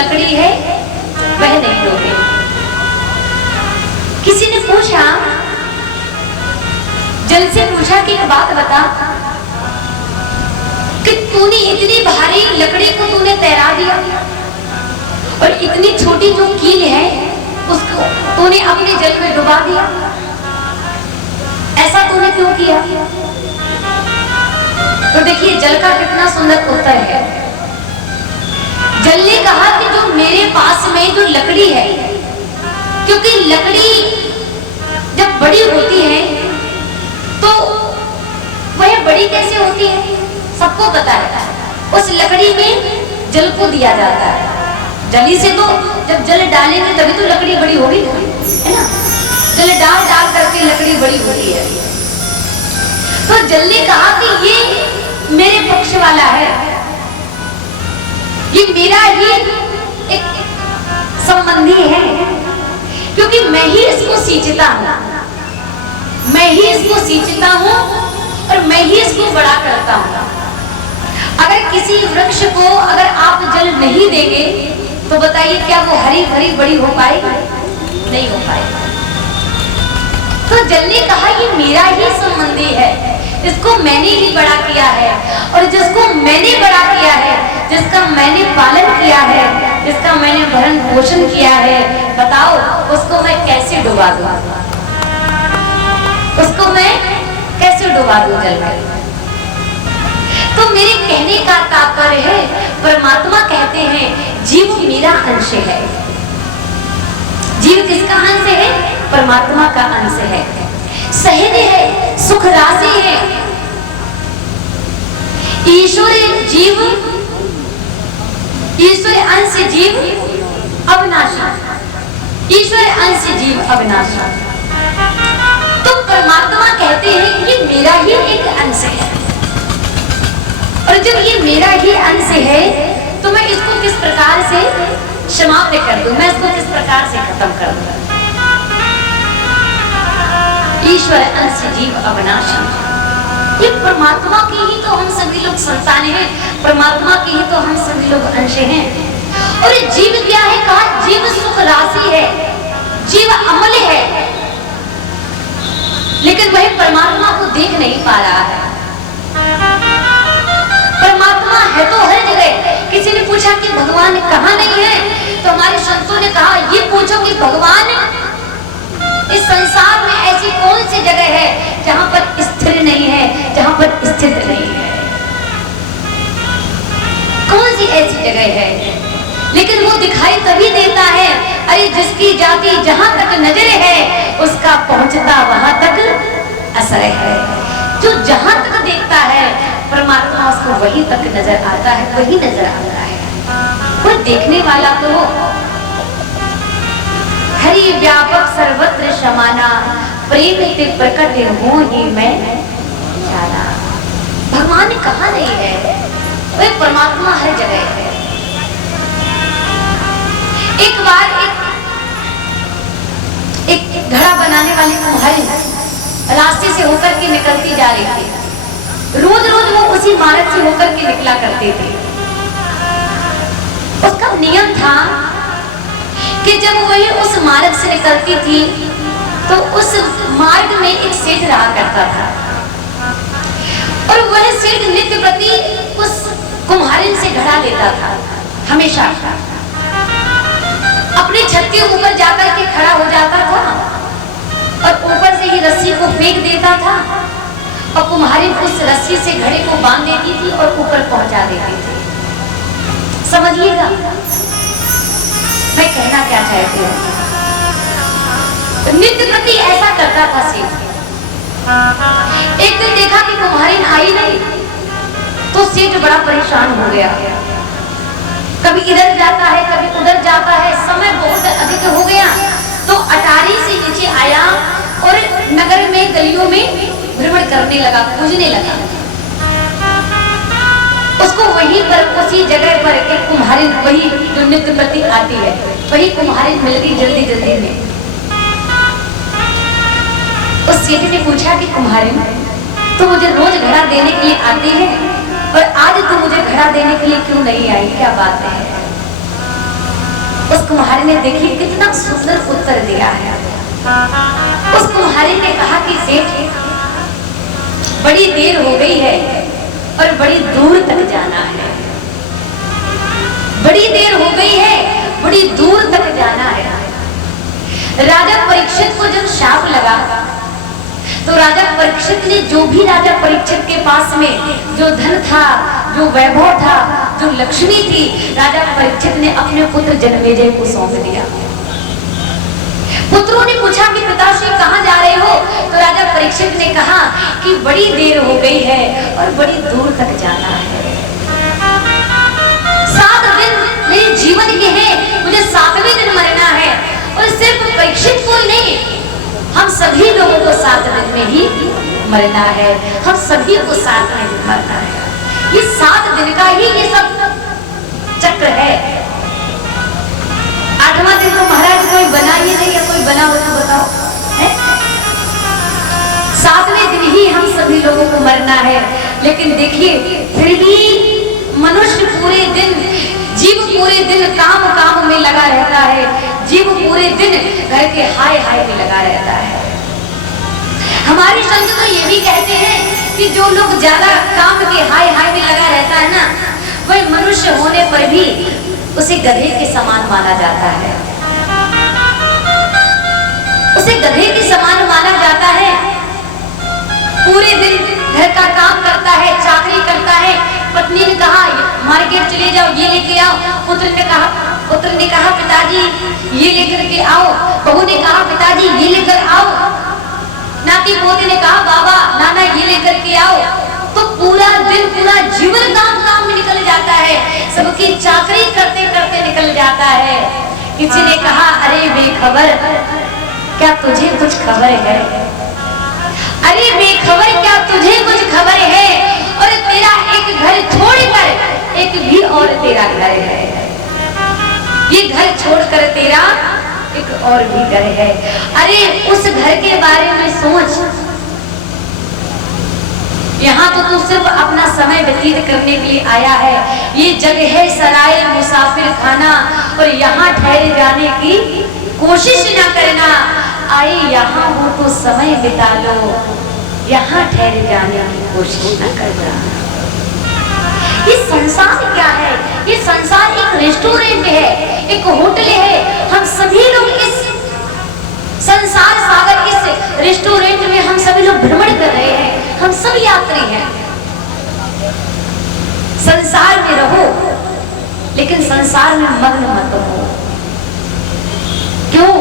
लकड़ी है वह नहीं डूबे। किसी ने पूछा, जल से पूछा कि एक बात बता कि तूने इतनी भारी लकड़ी को तूने तैरा दिया और इतनी छोटी जो कील है उसको तूने अपने जल में डुबा दिया, ऐसा तूने क्यों किया? तो देखिए जल का कितना सुंदर उत्तर है। जल ने कहा कि जो मेरे पास में जो लकड़ी है, क्योंकि लकड़ी जब बड़ी होती है तो वह बड़ी कैसे होती है सबको पता है। उस लकड़ी में जल को दिया जाता है, जली से तो जब जल डालेंगे तभी तो लकड़ी बड़ी होगी, है ना। जल डाल डाल करके लकड़ी बड़ी होती है। तो जल ने कहा कि ये मेरे पक्ष वाला है, ये मेरा ही एक संबंधी है, क्योंकि मैं ही इसको सींचता हूं, मैं ही इसको सींचता हूं और मैं ही इसको बड़ा करता हूं। अगर किसी वृक्ष को अगर आप जल नहीं देंगे तो बताइए क्या वो हरी भरी बड़ी हो पाएगी? नहीं हो पाएगी। तो जल ने कहा ये मेरा ही संबंधी है, इसको मैंने ही बड़ा किया है, और जिसको मैंने बड़ा किया है, जिसका मैंने पालन किया है, जिसका मैंने भरण पोषण किया है, बताओ उसको मैं कैसे डुबा दूं? उसको मैं कैसे डुबा दूं जल में? तो मेरे कहने का तात्पर्य है, परमात्मा कहते हैं जीव मेरा अंश है। जीव किसका अंश है? परमात्मा का अंश है, सहज है, सुख राशि है। ईश्वर जीव, ईश्वर अंश जीव अविनाशी, ईश्वर अंश जीव अविनाशी। तो परमात्मा कहते हैं ये मेरा ही एक अंश है, और जब ये मेरा ही अंश है तो मैं इसको किस प्रकार से समाप्त कर दूं, मैं इसको किस प्रकार से खत्म कर दूं? ईश्वर अंश जीव अविनाशी, ये परमात्मा की ही तो हम सभी लोग संतान हैं, परमात्मा की ही तो हम सभी लोग अंश हैं। और जीव क्या है? कहा जीव सुख राशि है, जीव अमल है, लेकिन वह परमात्मा को देख नहीं पा रहा है। परमात्मा है तो हर जगह। किसी ने पूछा कि भगवान कहाँ नहीं है, तो हमारे संतों ने कहा ये पूछो कि भगवान इस संसार में ऐसी कौन सी जगह है जहां पर स्थिर नहीं है, जहां पर स्थित नहीं है? कौन सी ऐसी जगह है? लेकिन वो दिखाई तभी देता है, अरे जिसकी जाति जहां तक नजर है उसका पहुंचता वहां तक असर है। जो जहां तक देखता है परमात्मा उसको वहीं तक नजर आता है, वही नजर आता है। कोई देखने वाला तो हो। हरि व्यापक सर्वत्र समाना, प्रेम ते प्रकट हो ही मैं जाना। भगवान कहाँ नहीं है? वह परमात्मा हर जगह है। एक बार एक घड़ा बनाने वाली कुम्हारी रास्ते से होकर के निकलती जा रही थी। रोज रोज वो उसी मार्ग से होकर के निकला करते थे। उसका नियम था कि जब वह उस मार्ग से निकलती थी तो उस मार्ग में एक सेठ रहा करता था, और वह सेठ नित्य प्रति उस कुम्हारिन से घड़ा लेता था। हमेशा अपनी छत के ऊपर जाकर के खड़ा हो जाता था और ऊपर से ही रस्सी को फेंक देता था, और कुम्हारिन उस रस्सी से घड़े को बांध देती थी और ऊपर पहुंचा देती थी। समझिएगा मैं कहना क्या चाहती हूँ। नित्य प्रति ऐसा करता था सेठ। एक दिन देखा कि कुम्हारिन आई नहीं, तो सेठ बड़ा परेशान हो गया। कभी इधर जाता है, कभी उधर जाता है, समय बहुत अधिक हो गया, तो अटारी से नीचे आया और नगर में गलियों में भ्रमण करने लगा, खोजने लगा। उसको वहीं पर उसी जगह पर एक कुम्हारिन, वही जो नित्य प्रति आती है, वही कुम्हारिन मिल गई जल्दी जल्दी में। उस सेठ ने पूछा कि कुम्हारिन तो मुझे रोज घड़ा देने के लिए आती है और आज तो मुझे घड़ा देने के लिए क्यों नहीं आई, क्या बात है? कुम्हारी ने देखिए कितना सुंदर उत्तर दिया है। उस कुम्हारी ने कहा कि सेठ बड़ी देर हो गई है और बड़ी दूर तक जाना है, बड़ी देर हो गई है, बड़ी दूर तक जाना है। राजा परीक्षित को जब शाप लगा तो राजा परीक्षित ने जो भी राजा परीक्षित के पास में जो धन था, जो वैभव था, जो लक्ष्मी थी, राजा परीक्षित ने अपने पुत्र जन्मेजय को सौंप दिया। पुत्रों ने पूछा कि पिताश्री कहाँ जा रहे हो? तो राजा परीक्षित ने कहा कि बड़ी देर हो गई है और बड़ी दूर तक जाना है। 7 दिन मेरे जीवन के हैं, मुझे 7वें दिन मरना है। और सिर्फ परीक्षित को नहीं, हम सभी लोगों को 7 दिन में ही मरना है। हम सभी को 7वें दिन मरना है। ये 7 दिन का ही ये सब चक्र है। 8वां दिन तो महाराज कोई बना ही नहीं है, कोई बना हो तो बताओ है? 7वें दिन ही हम सभी लोगों को मरना है। लेकिन देखिए फिर भी मनुष्य पूरे दिन, जीव पूरे दिन काम काम में लगा रहता है, जीव पूरे दिन घर के हाय हाय में लगा रहता है। हमारे संत तो ये भी कहते हैं कि जो लोग ज्यादा काम के हाय हाय में लगा रहता है ना, वह मनुष्य होने पर भी उसे गधे के समान माना जाता है, उसे गधे के समान माना जाता है। पूरे दिन घर का काम करता है, चाकरी करता है। पत्नी ने कहा मार्केट चले जाओ, ये लेके आओ। पुत्र ने कहा पिताजी ये लेकर के आओ। बहू ने कहा पिताजी ये लेकर आओ। नाती पोते ने कहा बाबा नाना ये लेकर के आओ। तो पूरा दिन, पूरा जीवन काम में निकल जाता है, सबकी चाकरी करते करते निकल जाता है। किसी ने कहा अरे बेखबर, क्या तुझे कुछ खबर है? अरे बेखबर, क्या तुझे कुछ खबर है? और तेरा एक घर छोड़कर एक भी और तेरा घर है, ये घर छोड़कर तेरा एक और भी घर है। अरे उस घर के बारे में सोच। यहाँ तो तू सिर्फ अपना समय व्यतीत करने के लिए आया है। ये जगह है सराय मुसाफिर खाना, और यहाँ ठहर जाने की कोशिश न करना। आए यहाँ हो तो समय बिता लो, यहाँ ठहर जाने की कोशिश न करना। ये संसार क्या है? ये संसार एक रेस्टोरेंट है, एक होटल है। हम सभी लोग इस संसार सागर, इस रेस्टोरेंट में हम सभी लोग भ्रमण कर रहे हैं। हम सब यात्री हैं। संसार में रहो लेकिन संसार में मग्न मत हो। क्यों?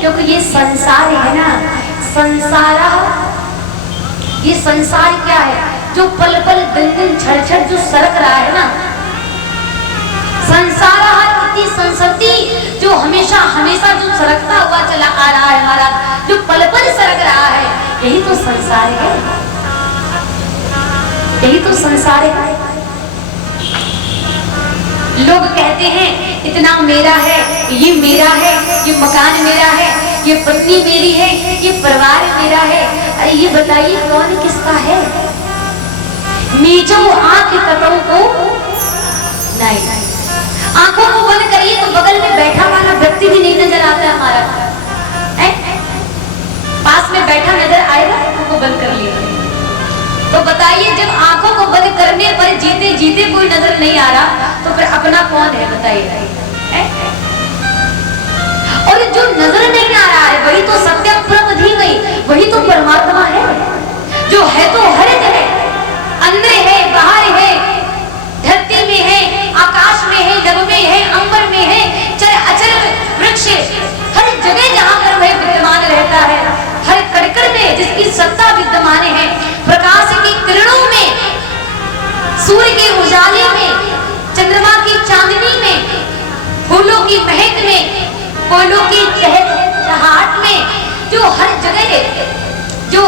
क्योंकि ये संसार है ना, ये संसार क्या है? जो पल पल दिन दिन क्षण क्षण जो सरक रहा है ना, संसार इतनी संसति जो हमेशा हमेशा जो सरकता हुआ चला आ रहा है हमारा, जो पल पल सरक रहा है, यही तो संसार है, यही तो संसार है। लोग कहते हैं इतना मेरा है, ये मेरा है, ये मकान मेरा है, ये पत्नी मेरी है, ये परिवार मेरा है। अरे ये बताइए कौन किसका है? मीचो आंख कटो को नहीं। आंखों को बंद करिए तो बगल में बैठा वाला व्यक्ति भी नहीं नजर आता है हमारा है? पास में बैठा नजर आएगा? आंखों को बंद कर लिए तो बताइए, जब आंखों को बंद करने पर जीते जीते कोई नजर नहीं आ रहा तो फिर अपना कौन है बताइए? और जो नजर नहीं आ रहा है वही तो सत्य प्रबोधिनी, वही तो परमात्मा है, जो है तो हर जगह, अंदर है, बाहर है, धरती में है, आकाश में है, जग में है, अंबर में है, चर अचर वृक्ष, हर जगह जहां पर वह विद्यमान रहता है, हर कड़कड़ में जिसकी सत्ता विद्यमान है, प्रकाश की किरणों में, सूर्य के उजाले में, चंद्रमा की चांदनी में, फूलों की महक में, कोयलों की चहचहाहट में, जो हर जगह जो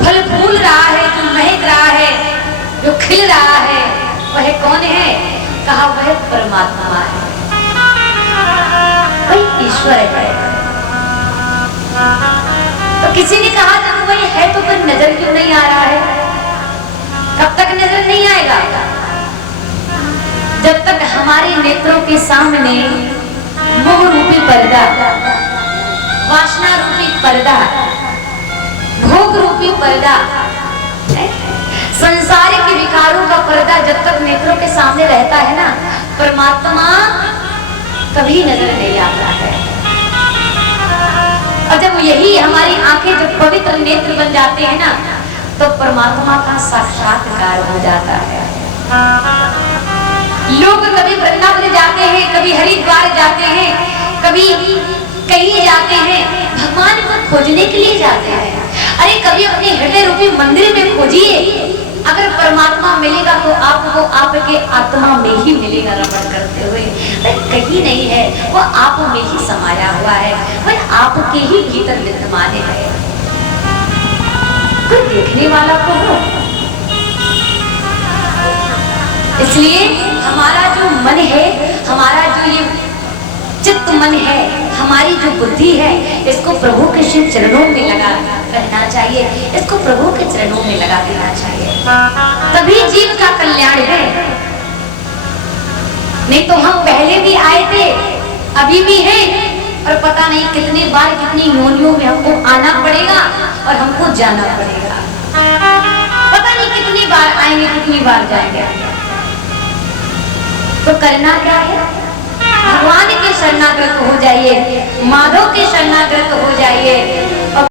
फल फूल रहा है, जो महक रहा है, जो खिल रहा है, वह कौन है? कहा वह परमात्मा है, वही ईश्वर है। तो किसी ने कहा जब वही है तो फिर नजर क्यों नहीं आ रहा है? कब तक नजर नहीं आएगा? जब तक हमारे नेत्रों के सामने मोह रूपी पर्दा, वासना रूपी पर्दा, भोग रूपी पर्दा, संसारिक विकारों का पर्दा जब तक नेत्रों के सामने रहता है ना, परमात्मा कभी नजर नहीं आता है। और जब यही हमारी आंखें जब पवित्र नेत्र बन जाते हैं ना, तो परमात्मा का साक्षात्कार हो जाता है। लोग कभी वृंदावन जाते हैं, कभी हरिद्वार जाते हैं, कभी कहीं जाते हैं, भगवान को खोजने के लिए जाते हैं। अरे कभी अपने हृदय रूपी मंदिर में खोजिए, अगर परमात्मा मिलेगा तो आपको आपके आत्मा में ही मिलेगा रमण करते हुए। कहीं नहीं है, वो आप में ही समाया हुआ है, वह आपके ही भीतर विद्यमान है। कोई देखने वाला तो हो। इसलिए हमारा जो मन है, हमारा जो ये चित्त मन है, हमारी जो बुद्धि है, इसको प्रभु के शिव चरणों में लगा रहना चाहिए, इसको प्रभु के चरणों में लगा देना चाहिए, तभी जीव का कल्याण है। नहीं तो हम पहले भी आए थे, अभी भी हैं, और पता नहीं कितनी बार कितनी योनियों में हमको आना पड़ेगा और हमको जाना पड़ेगा। पता नहीं कितनी बार आएंगे, कितनी बार जाएंगे। तो करना क्या है? भगवान के शरणागत हो जाइए, माधव के शरणागत हो जाइए।